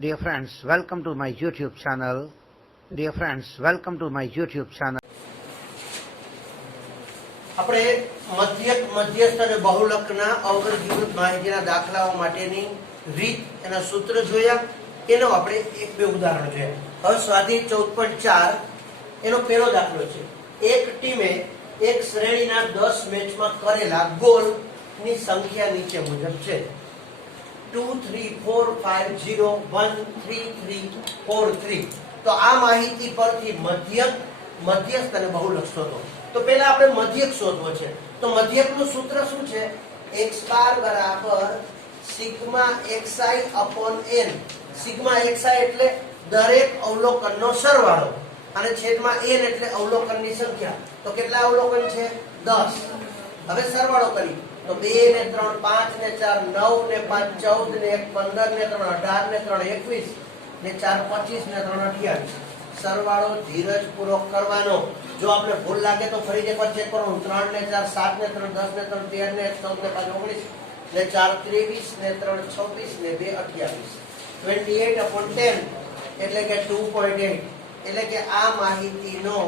Dear friends, welcome to my YouTube channel. Dear friends, welcome to my YouTube channel. આપણે મધ્યક મધ્યસ્થ અને બહુલકના અવર્ગીકૃત માહિતીના દાખલાઓ માટેની રીત એના સૂત્ર જોયા. એનો આપણે એક બે ઉદાહરણ જોયા. હવે સ્વાધ્યાય 14.4 એનો પહેલો દાખલો છે. એક ટીમે એક શ્રેણીના 10 મેચમાં કરેલા ગોલની સંખ્યા નીચે મુજબ છે. 2 3 4 5 0 1 3 3 4 3. તો આ માહિતી પરથી મધ્યક મધ્યસ્થ અને બહુલક શોધો. તો પહેલા આપણે મધ્યક શોધવો છે. તો મધ્યકનું સૂત્ર શું છે? x બાર બરાબર sigma xi upon n. Sigma xi એટલે દરેક અવલોકનનો સરવાળો અને છેદમાં n એટલે અવલોકનની સંખ્યા. તો કેટલા અવલોકન છે? 10. હવે સરવાળો કરી તો 2 ને 3 5 ને 4 9 ને 5 14 ને 1 15 ને 3 18 ને 3 21 ને 4 25 ને 3 28. સરવાળો ધીરજપૂર્વક કરવાનો. જો આપણે ભૂલ લાગે તો ફરી એકવાર ચેક કરવાનું. 3 ને 4 7 ને 3 10 ને 3 13 ને 1 14 ને 5 19 ને 4 23 ને 3 26 ને 2 28. 28 upon 10 એટલે કે 2.8. એટલે કે આ માહિતીનો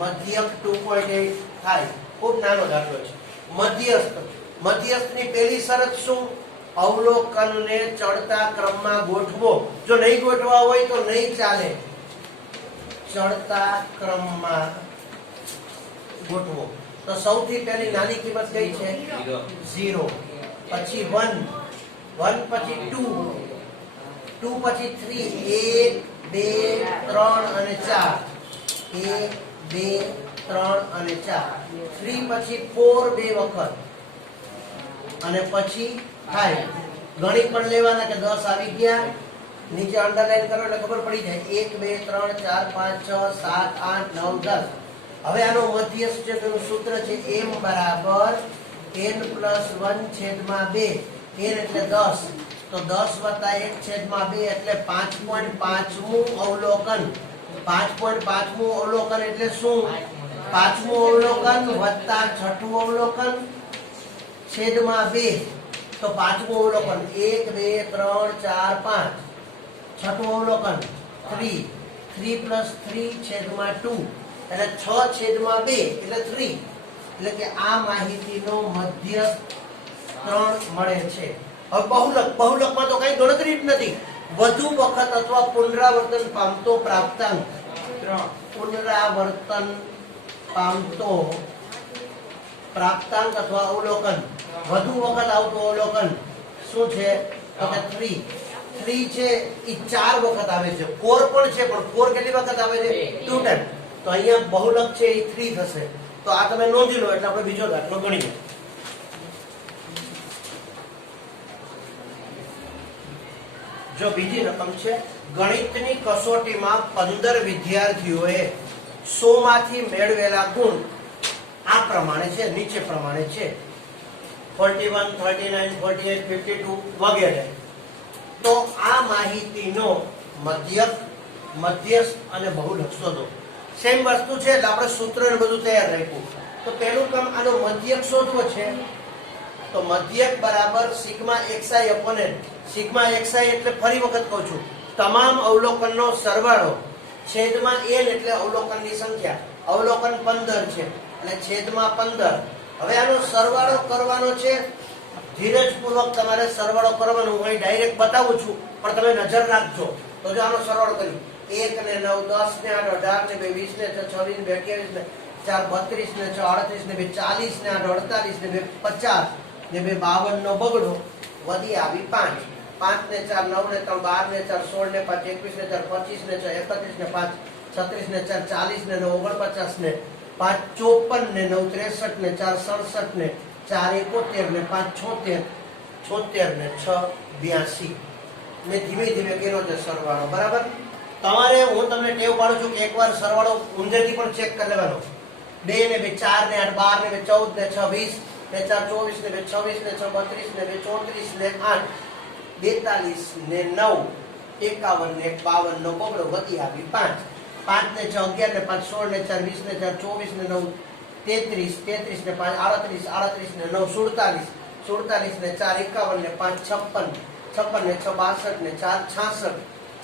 મધ્યક 2.8 થાય. ખૂબ નાનો દાખલો છે. મધ્યસ્થ મધ્યસ્થની પહેલી શરત શું? અવલોકનને ચડતા ક્રમમાં ગોઠવો. જો નહીં ગોઠવા હોય તો નહીં ચાલે. ચડતા ક્રમમાં ગોઠવો. તો સૌથી પહેલી નાની કિંમત કઈ છે? 0. પછી 1 1 પછી 2 2 પછી 3 1 2 3 અને 4 1 2 3 અને 4 3 પછી 4 બે વખત અને પછી 5. ગણિત પણ લેવાના કે 10 આવી ગયા. નીચે અંડરલાઈન કરો એટલે ખબર પડી જાય. 1 2 3 4 5 6 7 8 9 10. હવે આનો મધ્યસ્થ છે તેનું સૂત્ર છે m બરાબર n પ્લસ 1 છેદમાં 2. n એટલે 10. તો 10 વત્તા 1 છેદમાં 2 એટલે 5.5મું અવલોકન. 5.5મું અવલોકન એટલે શું? 5મું અવલોકન વત્તા 6મું અવલોકન છેદમાં 2. તો 5મું અવલોકન 1 2 3 4 5. 6મું અવલોકન 3 3 પ્લસ 3 છેદમાં 2 એટલે 6 છેદમાં 2 એટલે 3. એટલે કે આ માહિતીનો મધ્યસ્થ 3 મળે છે. હવે બહુલકમાં તો કઈ ગણતરી જ નથી. વધુ વખત અથવા પુનરાવર્તન પામતો પ્રાપ્તાંક. પુનરાવર્તન પામતો પ્રાપ્તાંક અથવા અવલોકન. વધુ વખત આવતું અવલોકન શું છે? તો કે 3. 3 છે એ 4 વખત આવે છે. 4 પણ છે પણ 4 કેટલી વખત આવે છે? 2 ટાઈમ. તો અહીંયા બહુલક છે એ 3 થશે. તો આ તમે નોંધી લો એટલે આપણે બીજો દાખલો ગણીએ. જો બીજી રકમ છે. ગણિતની કસોટીમાં 15 વિદ્યાર્થીઓએ 100 માંથી મેળવેલા ગુણ આ પ્રમાણે છે, નીચે પ્રમાણે છે. 41 39 48 52 વગેરે. તો આ માહિતીનો મધ્યક મધ્યસ્થ અને બહુલક શોધો. સેમ વસ્તુ છે એટલે આપણે સૂત્ર ને બધું તૈયાર રાખ્યું. તો પહેલું કામ આનો મધ્યક શોધવો છે. તો મધ્યક બરાબર sigma xi upon n. Sigma xi એટલે ફરી વખત કહું છું તમામ અવલોકનનો સરવાળો છેદમાં n એટલે અવલોકનની સંખ્યા. અવલોકન 15 છે એટલે છેદમાં 15. હવે આનો સરવાળો કરવાનો છે. ધીરજપૂર્વક તમારે સરવાળો કરવાનો. હું અહીં ડાયરેક્ટ બતાવું છું પણ તમે નજર રાખજો. તો જો આનો સરવાળો કરી 1 ને 9 10 ને 8 18 ને 2 20 ને 6 26 ને 28 ને 4 32 ને 6 38 ને 2 40 ને 8 48 ને 2 50 ને 2 52 નો બગડો વધી આવી 5. 5 ને 4 9 ને 3 12 ને 4 16 ને 5 21 ને 4 25 ને 6 31 ને 5 36 ને 4 40 ને 9 49 ને 5 54 ને 9 63 ને 4 67 ને 4 71 ને 5 76 76 ને 6 82. મેં ધીમે ધીમે કર્યો છે સરવાળો. બરાબર. તમારે હું તમને ટેવ પાડું છું કે એકવાર સરવાળો ઊંધેથી પણ ચેક કરી લેવાનો. 2 ને 2 4 ને 8 12 ને 14 ને 6 20 ને 4 24 ને 26 ને 6 32 ને 34 ને 8 42 ને 9 51 ને 52 નો બગડો વધી આવી 5. 5 ને 6 11 ને 5 16 ને 4 20 ને 4 24 ને 9 33 33 ને 5 38 38 ને 9 47 47 ને 4 51 ને 5 56 56 ને 6 62 ને 4 66,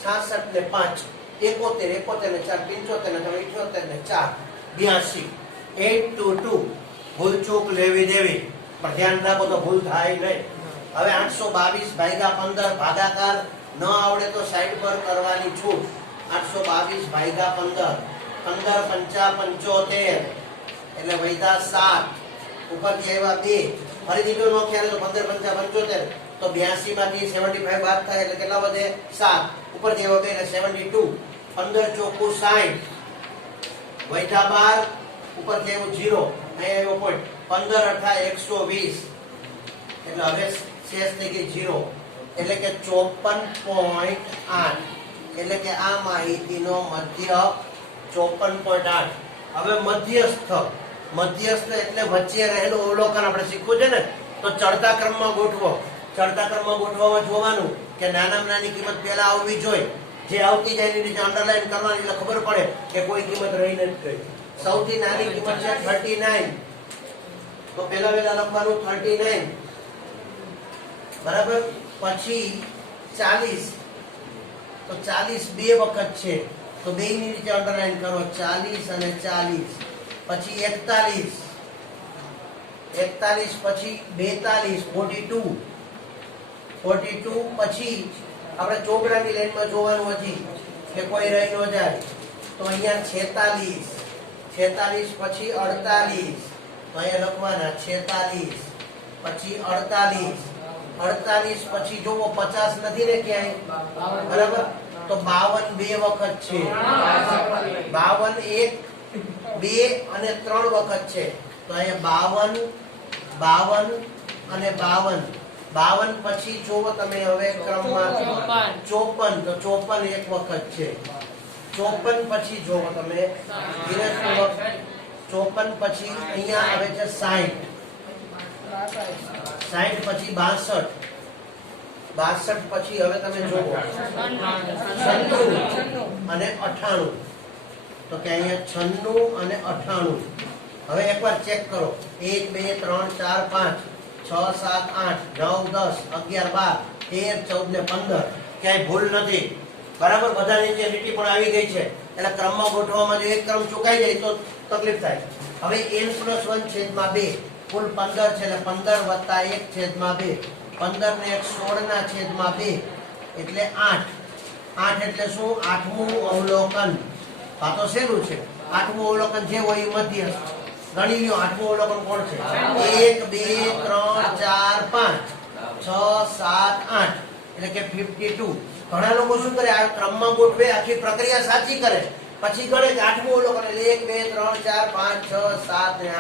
66 ને 5 71, 71 ને 4 75 ને 78 ને 4 82. 822 ભૂલચૂક લેવી દેવી, પણ ધ્યાન રાખો તો ભૂલ થાય નહીં. હવે 822 ભાગ્યા 15 ભાગાકાર ન આવડે તો સાઈડ પર કરવાની છૂટ. 822 ભાગ્યા 15, 15 પંચા 75 એટલે વૈધા 7, ઉપરથી આવ્યા 2. ફરીથી જો નો ખ્યાલ તો 15 પંચા 75, તો 82 માંથી 75 બાદ થાય એટલે કેટલા વધે? 7. ઉપરથી આવ્યા 2 એટલે 72. 15 ચોખ્ખું 60, વૈધા 12, ઉપરથી આવ્યું 0, અહીંયા આવ્યો પોઈન્ટ. 15 અઠા 120 એટલે હવે શેષ થઈ ગઈ 0, એટલે કે 54.8. એટલે કે આ માહિતીનો મધ્ય 54.8. હવે મધ્યસ્થ, મધ્યસ્થ એટલે વચ્ચે રહેલું અવલોકન આપણે શીખવું છે ને, તો ચડતા ક્રમમાં ગોઠવો. ચડતા ક્રમમાં ગોઠવવામાં જોવાનું કે નાનામાં નાની કિંમત પહેલા આવવી જોઈએ. જે આવતી જાય એની નીચે અંડરલાઈન કરવાની, એટલે ખબર પડે કે કોઈ કિંમત રહી નથી ગઈ. સૌથી નાની કિંમત છે 39, તો પહેલા લખવાનું 39, બરાબર. પછી 40, તો 40 બે વખત છે, તો બે ની નીચે અંડરલાઈન કરો, 40 અને 40. પછી 41, 41 પછી 42, 42, 42 પછી આપણે ચોકડાની લાઈનમાં જોવાનું હજી કે કોઈ રહી ન જાય, તો અહીંયા 46, 46 પછી 48, તો અહીંયા લખવાના 46 પછી 48, 48 પછી જોવો 50 નથી ને ક્યાંય, બરાબર. તો 52 બે વખત છે, 52 1 2 અને 3 વખત છે, તો અહીંયા 52 52 અને 52. 52 પછી જોવો તમે હવે ક્રમમાં 54, તો 54 એક વખત છે. 54 પછી જોવો તમે ધીરેપૂર્વક, 54 પછી અહીંયા આવે છે 60, 60 પછી 62, 62 પછી હવે તમે જોવો 96 અને 98, તો કે અહીંયા 96 અને 98. હવે એકવાર ચેક કરો, 1 2 3 4 5 6 7 8 9 10 11 12 13 14 ને 15, ક્યાંય ભૂલ નથી, બરાબર. બધા નીચે લીટી પણ આવી ગઈ છે, એટલે ક્રમમાં ગોઠવવામાં જો એક ક્રમ ચૂકાઈ જાય તો તકલીફ થાય. હવે n+1 છેદમાં 2 કુલ 15 છે, એટલે 15 વત્તા 1 છેદમાં 2, 15 ને 1 16 ના છેદમાં 2 એટલે 8. 8 એટલે શું? આઠમું અવલોકન. આ તો શેનું છે? આઠમું અવલોકન જે હોય એ મધ્યસ્થ. ગણી લ્યો આઠમું અવલોકન કોણ છે? 1 2 3 4 5 6 7 8 એટલે કે 52. ઘણા લોકો શું કરે, આ ક્રમમાં ગોઠવે, આખી પ્રક્રિયા સાચી કરે, પછી ગણે કે આઠમું અવલોકન એટલે 1 2 3 4 5 6 7 ને 8.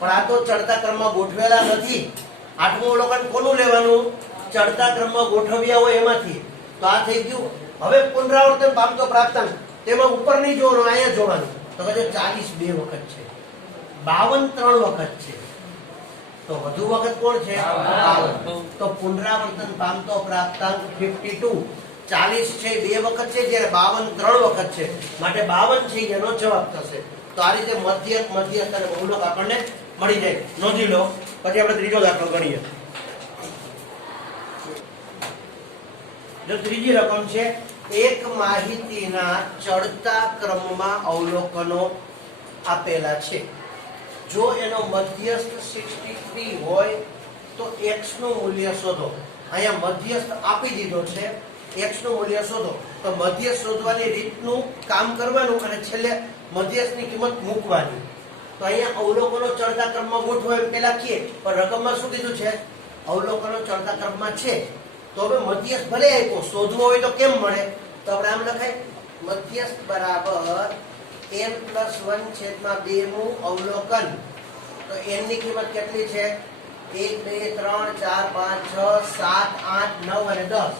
પણ આ તો ચડતા ક્રમમાં ગોઠવેલા નથી. આઠમું અવલોકન કોનું લેવાનું? ચડતા ક્રમમાં ગોઠવ્યા હોય એમાંથી. તો આ થઈ ગયું. હવે પુનરાવર્તન પામતો પ્રાપ્તાંક, તેમાં ઉપર નહીં જોવાનું, અહીંયા જોવાનું. તો કહે 40 બે વખત છે, 52 3 વખત છે, તો વધુ વખત કોણ છે? 52. તો પુનરાવર્તન પામતો પ્રાપ્તાંક 52. 40 છે બે વખત છે, જ્યારે 52 3 વખત છે, માટે 52 છે એનો જવાબ થશે. તો આ રીતે મધ્યસ્થ અને બહુલક આપણને મળી જાય. નોંધી લો. પછી આપણે ત્રીજો દાખલો ગણીએ. જો ત્રીજી રકમ છે, એક માહિતીના ચડતા ક્રમમાં અવલોકનો આપેલા છે. જો એનો મધ્યસ્થ 63 હોય તો x નું મૂલ્ય શોધો. અહીંયા મધ્યસ્થ આપી દીધો છે, x નું મૂલ્ય શોધો. તો મધ્યસ્થ શોધવાની રીતનું કામ કરવાનું અને છેલ્લે મધ્યસ્થની કિંમત મૂકવાની. તો અહીંયા અવલોકનો ચડતા ક્રમમાં ગોઠવો એમ પેલા લખીએ, પણ રકમમાં શું કીધું છે? અવલોકનો ચડતા ક્રમમાં છે. તો હવે મધ્યસ્થ ભલે આપ્યો, શોધવો હોય તો કેમ મળે? તો આપણે આમ લખાય, મધ્યસ્થ બરાબર n+1 છેદમાં 2 નું અવલોકન. તો n ની કિંમત કેટલી છે? 1 2 3 4 5 6 7 8 9 અને 10.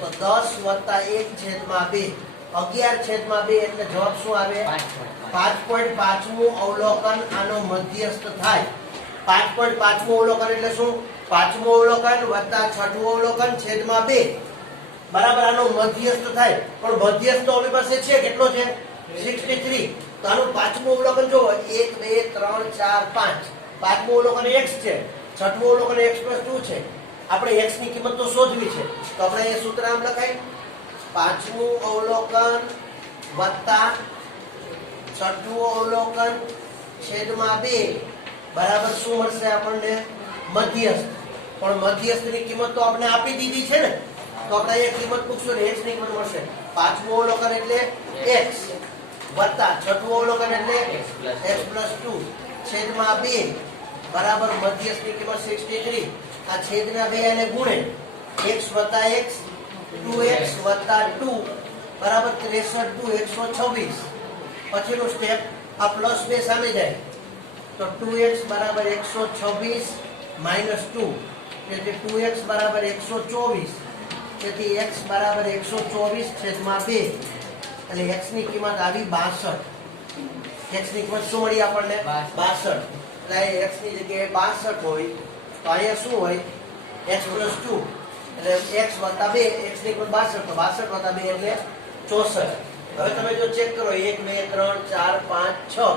તો 10 વત્તા 1 છેદમાં 2, 11 છેદમાં 2 એટલે જવાબ શું આવે? 5.5મું અવલોકન આનો મધ્યસ્થ થાય. 5.5મું અવલોકન એટલે શું? 5મું અવલોકન વત્તા 6મું અવલોકન છેદમાં 2, બરાબર આનો મધ્યસ્થ થાય. પણ મધ્યસ્થ તો આપણી પાસે છે, કેટલો છે? 63. તો આનું 5મું અવલોકન જો 1 2 3 4 5, 5મું અવલોકન x છે, 6મું અવલોકન x+2 છે, આપણે x ની કિંમત તો શોધવી છે, તો આપણે એ સૂત્ર આમ લખાય, પાંચમું અવલોકન વત્તા છઠ્ઠું અવલોકન છેદમાં 2 બરાબર શું મળશે આપણને? મધ્યસ્થ. પણ મધ્યસ્થની કિંમત તો આપણે આપી દીધી છે ને, તો આપણે એ કિંમત મૂકશું ને x ની કિંમત મળશે. પાંચમું અવલોકન એટલે x વત્તા છઠ્ઠું અવલોકન એટલે x પ્લસ 2 છેદમાં 2 બરાબર મધ્યસ્થની કિંમત 63. આ છેદના 2 અને ગુણે x વત્તા x 2x વત્તા 2 બરાબર 63 126. પછીનું સ્ટેપ આ પ્લસ 2 સામે જાય તો 2x બરાબર 126 માઇનસ 2 એટલે 2x બરાબર 124. તેથી x બરાબર 124 છેદમાં 2 એટલે x ની કિંમત આવી 62. x ની કિંમત શું મળી આપણને? 62. એટલે x ની જગ્યાએ 62 હોય તો અહીંયા શું હોય? x પ્લસ 2 એટલે x વત્તા 2, x ની કિંમત 62 તો 62 વત્તા 2 એટલે 64. હવે તમે જો ચેક કરો 1 2 3 4 5 6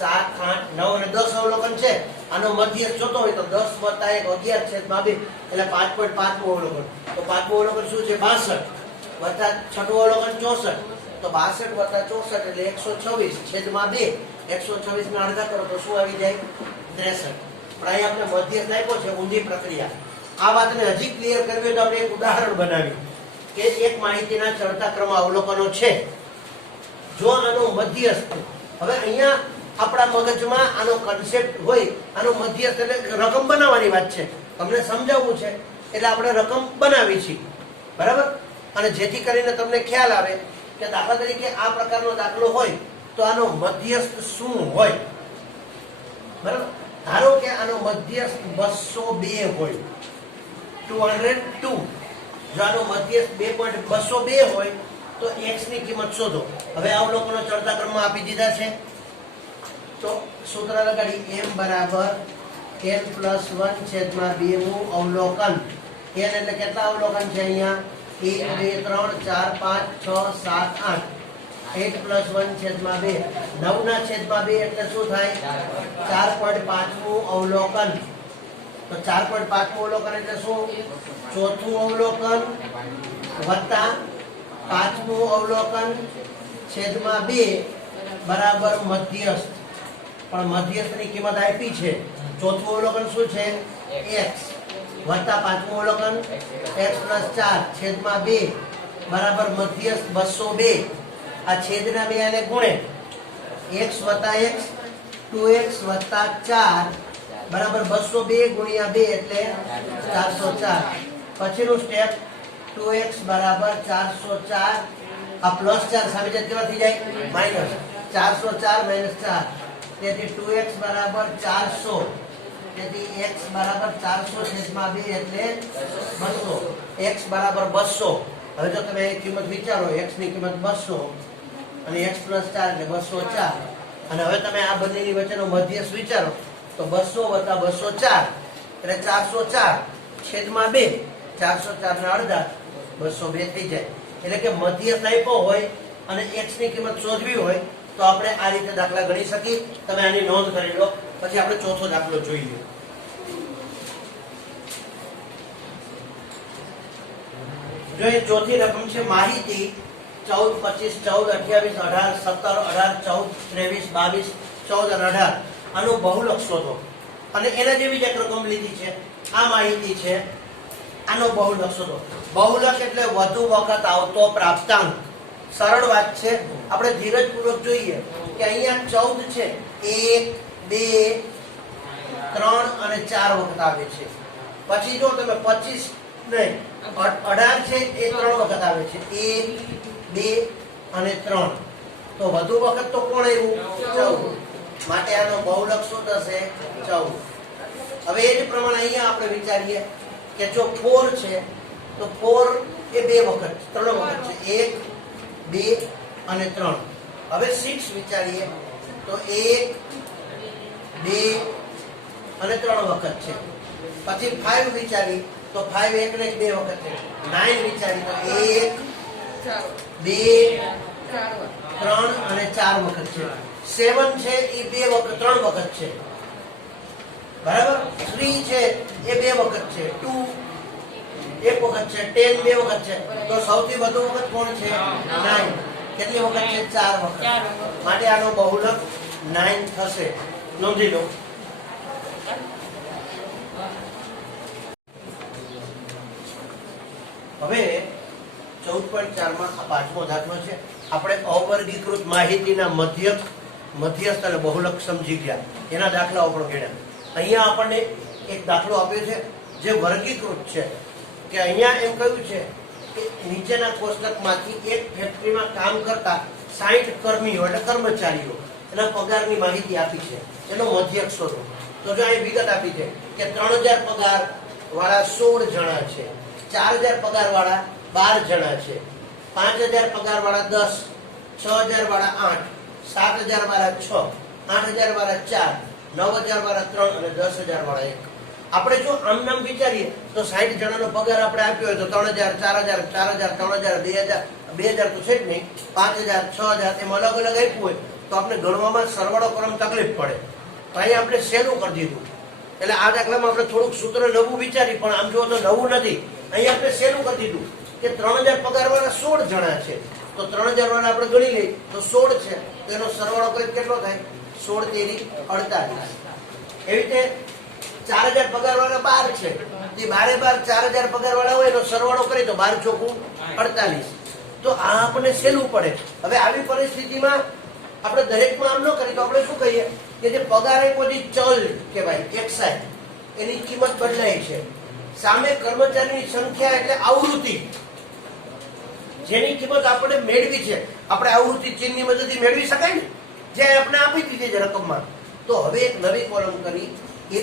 7 8 9 અને 10 અવલોકન છે. આનો મધ્યસ્થ જોતો હોય તો 10 વત્તા 1 11 છેદમાં 2 એટલે 5.5 અવલોકન. તો 5 અવલોકન શું છે? 62 વત્તા છઠ્ઠું અવલોકન 64 તો 62 વત્તા 64 એટલે 126 છેદમાં 2. 126 ને અડધા કરો તો શું આવી જાય? 63. પણ અહીં આપણે મધ્યસ્થ આપ્યો છે, ઊંધી પ્રક્રિયા. આ વાતને હજી ક્લિયર કરવી હોય તો આપણે એક ઉદાહરણ બનાવી કે એક માહિતીના ચડતા ક્રમ અવલોકનો છે. જો આનો મધ્યસ્થ, હવે અહીંયા આપણા મગજમાં આનો કન્સેપ્ટ હોય, આનો મધ્યસ્થ એટલે રકમ બનાવવાની વાત છે, તમને સમજાવવું છે એટલે આપણે રકમ બનાવી છે, બરાબર? અને જેથી કરીને તમને ખ્યાલ આવે કે દાખલા તરીકે આ પ્રકારનો દાખલો હોય તો આનો મધ્યસ્થ શું હોય, બરાબર? ધારો કે આનો મધ્યસ્થ 202 હોય, 202. જો આનો મધ્યસ્થ 2.202 હોય તો x ની કિંમત શોધો. હવે અવલોકનો ચડતા ક્રમમાં આપી દીધા છે તો સૂત્ર લગાડી m બરાબર n પ્લસ 1 છેદમાં 2 મું અવલોકન. n એટલે કેટલા અવલોકન છે અહીંયા? 1 2 3 4 5 6 7 8. 8 પ્લસ 1 છેદમાં 2 9 ના છેદમાં 2 એટલે શું થાય? 4.5 મું અવલોકન. તો 4.5 મું અવલોકન એટલે શું? ચોથું અવલોકન વત્તા પાંચમું અવલોકન છેદમાં 2 બરાબર મધ્યસ્થ. પણ મધ્યસ્થની કિંમત આપી છે. ચોથું અવલોકન શું છે? x વત્તા પાંચમું અવલોકન x પ્લસ 4 છેદમાં 2 બરાબર મધ્યસ્થ 202. આ છેદના 2 અને ગુણે x વત્તા x 2x વત્તા 4 બરાબર 202 ગુણ્યા 2 એટલે 404. પછીનું સ્ટેપ 2x બરાબર 404. આ પ્લસ 4 સામે કેટલા થઈ જાય? માઇનસ 404 માઇનસ 4 તેથી 2x બરાબર 400. તેથી x બરાબર 400 છેદમાં 2 એટલે 200. x બરાબર 200. હવે જો તમે કિંમત વિચારો, x ની કિંમત 200 અને x પ્લસ 4 એટલે 204. અને હવે તમે આ બંનેની વચ્ચેનો મધ્યસ્થ વિચારો તો 200 વત્તા 204 એટલે 404 છેદમાં 2. 404 ના અડધા 202 થઈ જાય. એટલે કે મધ્યસ્થ આપ્યો હોય અને x ની કિંમત શોધવી હોય તો આપણે આ રીતે દાખલા ગણી શકીએ. તમે આની નોંધ કરી લો, પછી આપણે ચોથો દાખલો જોઈએ. જો એ ચોથી રકમ છે માહિતી 14 25 14 28 18 17 18 23 22 14 અને 18. આનું બહુલક શોધો. અને એના જેવી જ એક રકમ લીધી છે. આ માહિતી છે, આનો બહુલક શોધો. બહુલક એટલે વધુ વખત આવતો પ્રાપ્તાંક. સરળ વાત છે, આપણે ધીરજપૂર્વક જોઈએ કે અહીંયા 14 છે 1 2 3 અને 4 વખત આવે છે. પછી જો તમે 25 નહીં 18 છે એ 3 વખત આવે છે, 1 2 અને 3. તો વધુ વખત તો કોણ આવ્યું? 14. માટે આનો બહુલક શું થશે? 14. હવે એ જ પ્રમાણે અહીંયા આપણે વિચારીએ કે જો 4 છે તો 4 એ 2 વખત 3 વખત છે, 1 2 અને 3. હવે 6 વિચારીએ તો 1 2 અને 3 વખત છે. પછી 5 વિચારી તો 5 એક ને 2 વખત છે. 9 વિચારી તો 1 2 3 અને 4 વખત છે. 7 છે એ 2 વખત 3 વખત છે, બરાબર? 3 છે એ 2 વખત છે, 2 એક વખત છે, 10 બે વખત છે, તો સૌથી વધુ વખત કોણ છે? 9. કેટલી વખત છે? 4 વખત. માટે આનો બહુલક 9 થશે. નોંધી લો. હવે 14.4 માં આ પાંચમો દાખલો છે. આપણે અવર્ગીકૃત માહિતીના મધ્યસ્થ અને બહુલક સમજી ગયા. એના દાખલાઓ પણ ગણ્યા. અહીંયા આપણને એક દાખલો આપ્યો છે જે વર્ગીકૃત છે. કે અહીંયા એમ કહ્યું છે કે નીચેના કોષ્ટકમાંથી એક ફેક્ટરીમાં કામ કરતા 60 કર્મીઓ એટલે કર્મચારીઓ એના પગારની માહિતી આપી છે. એનો મધ્યક શોધો. તો જો અહીં વિગત આપી છે કે 3000 પગાર વાળા 16 જણા છે, 4000 પગાર વાળા 12 જણા છે, 5000 પગાર વાળા 10, 6000 વાળા 8, 7000 વાળા 6, 8000 વાળા 4, 9000 વાળા 3 અને 10000 વાળા 1. આપણે જો આમ નામ વિચારીએ તો 60 જણાનો પગાર આપણે આપ્યો હોય તો 3000, 4000, 4000, 3000, 2000 તો છે જ નહીં, 5000, 6000 એમ અલગ અલગ આપ્યું હોય તો આપણે ગણવામાં સરવાળો કરવામાં તકલીફ પડે. તો અહીં આપણે સહેલું કરી દીધું. એટલે આ દાખલામાં આપણે થોડુંક સૂત્ર નવું વિચારી, પણ આમ જુઓ તો નવું નથી. અહીં આપણે સહેલું કરી દીધું કે 3000 પગાર વાળા 16 જણા છે, તો 3000 વાળા આપણે ગણી લઈએ તો 16 છે, તો એનો સરવાળો કરી કેટલો થાય? 16 તેરી 48. એવી રીતે 4000 પગાર વાળા 12 છે, તે 12 4000 પગાર વાળા હોય એનો સરવાળો કરીએ તો 12 ચોકું 48. તો આ આપણને સહેલું પડે. હવે આવી પરિસ્થિતિમાં આપણે દરેકમાં આમ ન કરીએ તો આપણે શું કહીએ કે જે પગાર આપ્યો જે ચલ કહેવાય, એક્સાઇઝ, એની કિંમત બદલાય છે. સામે કર્મચારીની સંખ્યા એટલે આવૃત્તિ, જેની કિંમત આપણે મેળવી છે. આપણે આવૃત્તિ ચિહ્નની મદદથી મેળવી શકાય ને, જે આપણે આપી દીધી છે રકમમાં. તો હવે એક નવી કોલમ કરી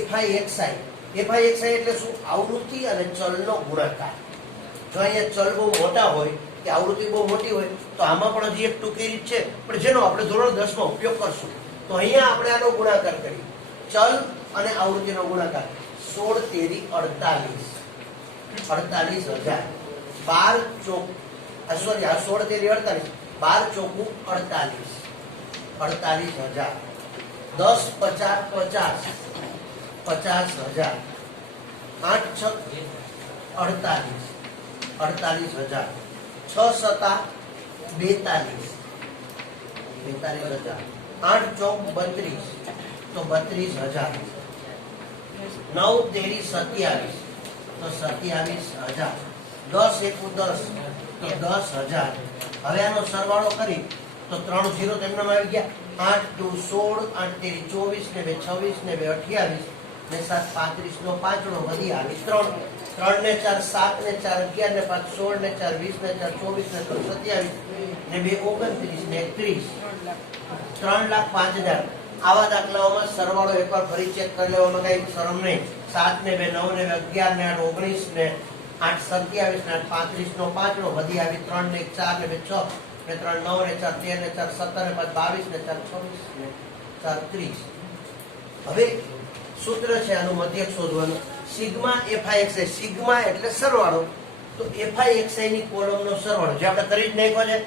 FIXI. FIXI એટલે શું? આવૃત્તિ અને ચલનો ગુણાકાર. જો અહીંયા ચલ બહુ મોટા હોય કે આવૃત્તિ બહુ મોટી હોય તો આમાં પણ હજી એક ટૂંકી રીત છે, પણ જેનો આપણે ધોરણ 10 માં ઉપયોગ કરશું. તો અહીંયા આપણે આનો ગુણાકાર કરીએ. ચલ અને આવૃત્તિનો ગુણાકાર 16 તેરી 48. 48000. 12 ચોક સોરી આ 16 તેરી 48, 12 ચોકું 48, 48000. 10 50 50, 50000. 8 6 48, 48000. 6 7 42, 42000. 8 ચોક 32, તો 32000. 9 તેરી 27, તો 27000. 10 એકુ 10, તો 10000. હવે આનો સરવાળો કરી તો 3 0 તેમના આવી ગયા. 8 2 16, 8 તેરી 24, ને 2 26, ને 2 28, ને 7 35 નો પાંચડો વધી આવી 3. 3 ને 4 7, ને 4 11, ને 5 16, ને 4 20, ને 4 24, ને 3 27, ને 2 29, ને 30. 3,05,000. આવા દાખલાઓમાં સરવાળો એકવાર ફરી ચેક કરી લેવામાં કઈ શરમ નહીં. 7 ને 2 9, ને 11, ને 8 19, ને 8 27, ને 8 35 નો પાંચડો વધી આવી 3 ને 4, ને 2 6, ને 3 9, ને 4 13, ને 4 17, ને 5 22, ને 4 26, ને 4 30. હવે સૂત્ર છે આનું મધ્યક શોધવાનું. Sigma FIXI. સિગ્મા એટલે સરવાળો, તો FIXI ની કોલમનો સરવાળો જે આપણે કરી જ નાખ્યો છે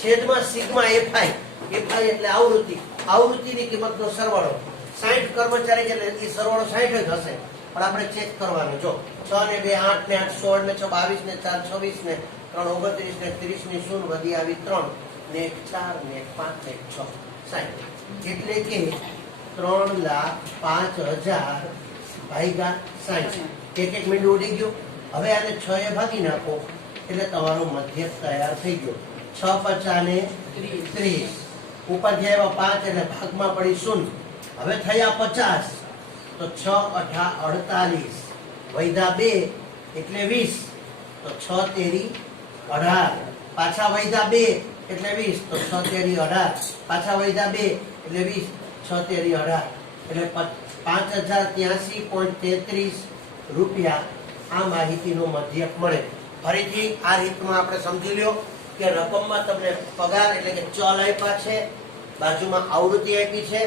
છેદમાં સિગ્મા FI. FI એટલે આવૃત્તિ, આવૃત્તિની કિંમતનો સરવાળો. 60 કર્મચારી છે એટલે એ સરવાળો 60 જ હશે, પણ આપણે ચેક કરવાનું. જો 6 ને 2 8, ને 8 16, ને 6 22, ને 4 26, ને 3 29, ને 30 ની શૂન્ય વધી આવી 3, ને 4, ને 5, ને 6 60. એટલે કે 3,05,000 ભાગ્યા 60. એક મિનિટ ઉડી ગયો. હવે આને 6 એ ભાગી નાખો એટલે તમારો મધ્યક તૈયાર થઈ ગયો. 6 50 ને 30. ઉપરથી આવ્યા 5 એટલે ભાગમાં પડી શૂન્ય. હવે થયા 50, તો 6 8 48, વૈધા 2 એટલે 20, તો 6 તેરી 18. પાછા વૈધા 2 એટલે 20, તો 6 તેરી 18. પાછા વૈધા 2 એટલે 20, 6 તેરી 18, એટલે 5083.33 રૂપિયા આ માહિતીનો મધ્યક મળે. ફરીથી આ રીતમાં આપણે સમજી લ્યો કે રકમમાં તમને પગાર એટલે કે ચલ આપ્યા છે, બાજુમાં આવૃત્તિ આપી છે,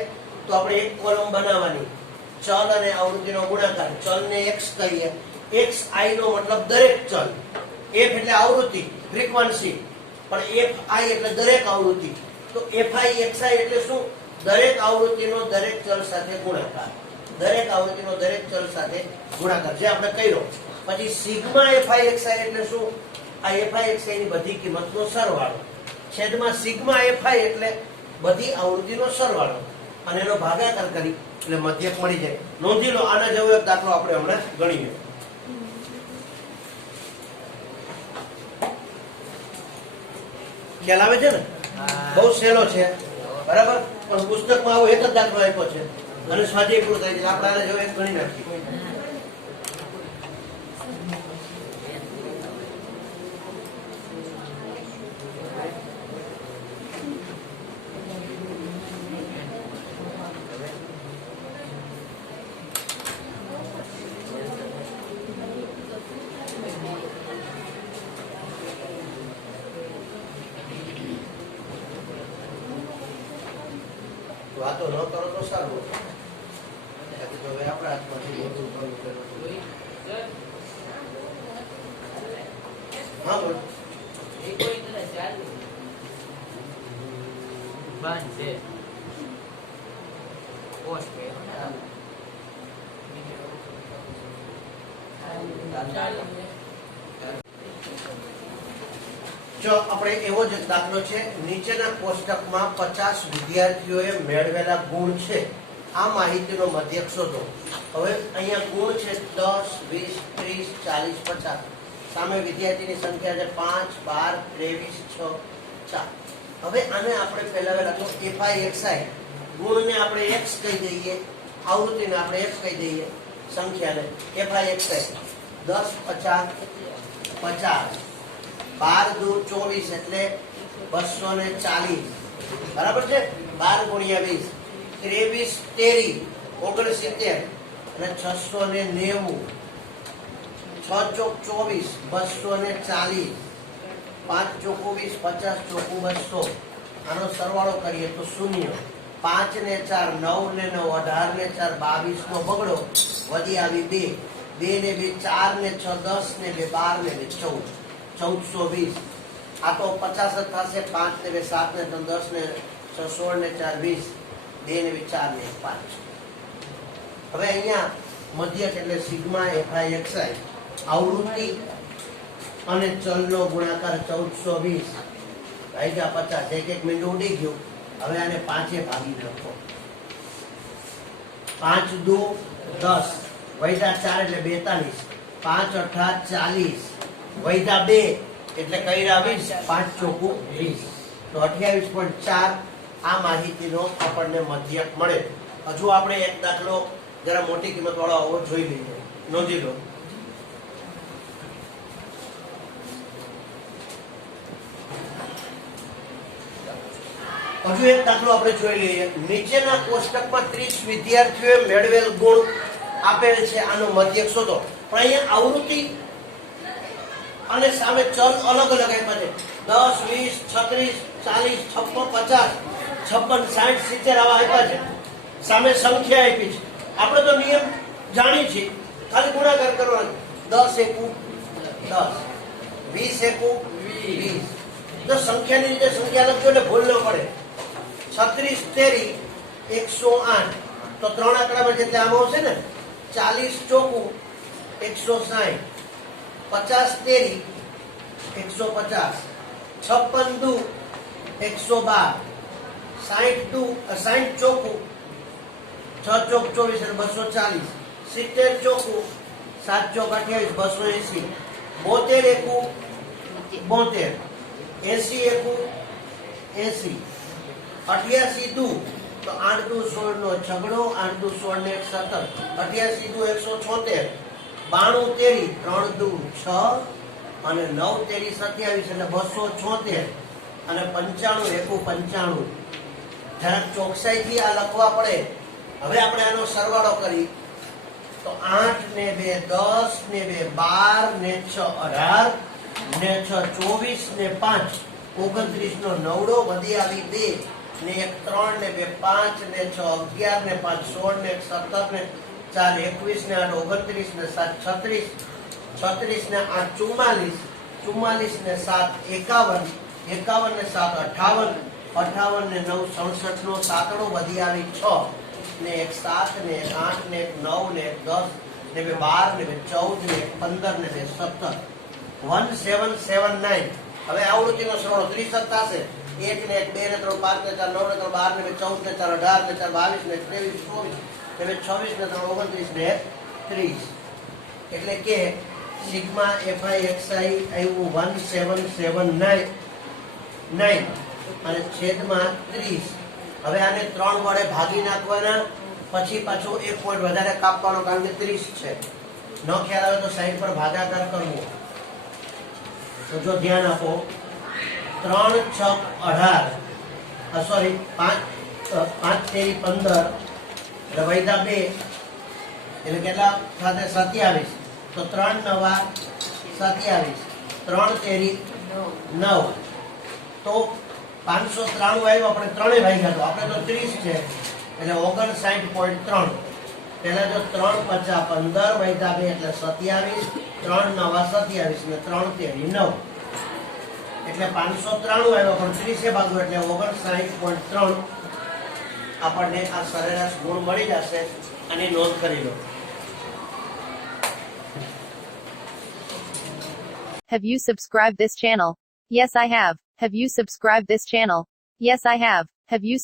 તો આપણે એક કોલમ બનાવવાની. ચલ અને આવૃત્તિનો ગુણાકાર. ચલને x કહીએ. xi નો મતલબ દરેક ચલ. f એટલે આવૃત્તિ, ફ્રીક્વન્સી, પણ fi એટલે દરેક આવૃત્તિ. તો FIXI એટલે શું? દરેક આવૃત્તિનો દરેક ચલ સાથે ગુણાકાર. દરેક આવૃત્તિનો દરેક ચલ સાથે ગુણાકાર, જે આપણે કર્યો. પછી સિગ્મા FIXI એટલે શું? આ FIXI ની બધી કિંમતનો સરવાળો છેદમાં સિગ્મા FI એટલે બધી આવૃત્તિનો સરવાળો અને એનો ભાગાકાર કરી એટલે મધ્યક મળી જાય. નોંધી લો, આના જેવો એક દાખલો આપણે હમણાં ગણીએ. ખ્યાલ આવે છે ને? બહુ સહેલો છે, બરાબર? પણ પુસ્તકમાં આવો એક જ દાખલો આપ્યો છે અને સ્વાધ્યાય પૂરો થાય છે. આપણે આના જેવો એક ગણી નાખીએ. વાતો ન કરો તો સારું. તો હવે આપણા હાથમાંથી મોટું કરવું પડે. હા બોલ. જો આપણે એવો જ એક દાખલો છે. નીચેના કોષ્ટકમાં 50 વિદ્યાર્થીઓએ મેળવેલા ગુણ છે. આ માહિતીનો મધ્યક શોધો. હવે અહીંયા ગુણ છે 10, 20, 30, 40, 50. સામે વિદ્યાર્થીની સંખ્યા છે 5, 12, 23, 6, 4. હવે આને આપણે પહેલા લખો FIXI. ગુણને આપણે x કહી દઈએ, આવૃત્તિને આપણે f કહી દઈએ, સંખ્યાને FIXI 10, 50, 50. 12 દુ 24 એટલે 240. બરાબર છે? 12 ગુણ્યા 20 23, 69 અને 690. 6 ચોક 24, 240. 5 ચોક 20, 50 ચોક 200. આનો સરવાળો કરીએ તો 0. 5 ને 4 9 ને 9 18 ને 4 22 નો બગડો વધી આવી 2. 2 ને 2 4 ને 6 10 ને 2 12 ને 2 14. 1420. આ તો 50 જ થશે. 5 ને 2 7 ને 3 10 ને 6 16 ને 4 20. 2 ને 2 4 ને 5. હવે અહીંયા મધ્યક એટલે સિગ્મા FIXI આવૃત્તિ અને ચલનો ગુણાકાર 1420 ભાગ્યા 50. એક મિનિટ ઉડી ગયું. હવે આને 5 એ ભાગી નાખો. 5 દુ 10 વૈધા 4 એટલે 42. 5 8 40 વૈધા 2 એટલે કર્યા 20. 5 ચોકું 20 તો 28.4 આ માહિતીનો આપણને મધ્યક મળે. હજુ આપણે એક દાખલો જરા મોટી કિંમત વાળો આવો જોઈ લઈએ. નોંધી લો. હજુ એક દાખલો આપણે જોઈ લઈએ. નીચેના કોષ્ટકમાં 30 વિદ્યાર્થીઓએ મેળવેલ ગુણ આપેલ છે. આનો મધ્યક શોધો. પણ અહીંયા આવૃત્તિ અને સામે ચલ અલગ અલગ આપ્યા છે. 10, 20, 36, 40, 56, 50, 60, 70 આવા આપ્યા છે. સામે સંખ્યા આપી છે. આપણે તો નિયમ જાણીએ છીએ, ખાલી ગુણાકાર કરવાનો. 10 એકુ 10, 20 એકુ 20. તો સંખ્યાની રીતે સંખ્યા લખજો એટલે ભૂલ ન પડે. 36 તેરી 108 તો 3 આંકડામાં જેટલે આમ આવશે ને. 40 ચોકું 160. 50 તેરી 150. 56 દુ 112. 60 દુ 60 ચોકું 6 ચોક 24 એટલે 240. 70 ચોકું 7 ચોક 28 280. 72 એકુ 72. 80 એકુ 80. 88 દુ તો 8 દુ 16 નો છગડો. 8 દુ 16 ને 17. 88 દુ 176. 92 તેરી 3 દુ 6 અને 9 તેરી 27 એટલે 276 અને 95 એકુ 95. જરાક ચોકસાઈથી આ લખવા પડે. હવે આપણે આનો સરવાળો કરી તો 8 ને 2 10 ને 2 12 ને 6 18 ને 6 24 ને 5 29 નો નવડો વધી આવી 2 ને 1 3 ને 2 5 ને 6 11 ને 5 16 ને 1 17 ને 4 21 ને 8 29 ને 7 36 36 ને 8 44 44 ને 7 51 51 ને 7 58 58 ને 9 67 નો સાતડો વધી આવી 6 ને 1 7 ને 8 ને 9 ને 10 ને બે 12 ને બે 14 ને 15 ને બે 17 1779. હવે આવૃત્તિનો સરવાળો 30 થશે. 1 ને 1 2 ને 3 5 ને 4 9 ને 3 12 ને 14 ને 4 18 ને 4 22 ને 23 24 ને 26 ને 3 29 ને 30. એટલે કે સિગ્મા fi xi આવ્યું 1779 અને છેદમાં 30. હવે આને 3 વડે ભાગી નાખવાના, પછી પાછું 1 પોઈન્ટ વધારે કાપવાનો, કારણ કે 30 છે. ન ખ્યાલ આવે તો સાઈડ પર ભાગાકાર કરવો. તો જો ધ્યાન આપો, 3 6 18, સોરી 5 5 તેરી 15 એટલે વૈધા 2 એટલે કેટલા સાથે 27. તો 3 નવા 27, 3 તેરી 9. તો 593 આવ્યું, આપણે ત્રણે ભાગ્યા, તો આપણે તો 30 છે એટલે 59.3. પહેલા જો 3 50 15 વૈધા 2 એટલે 27, 3 નવા 27 ને 3 તેરી 9 એટલે 593 આવ્યો, પણ 30 ભાગવું એટલે 59.3 આપણને આ સરેરાશ ગુણ મળી જશે. આની નોંધ કરી લો. Have you subscribed this channel? Yes, I have. Have you subscribed this channel? Yes, I have. Have you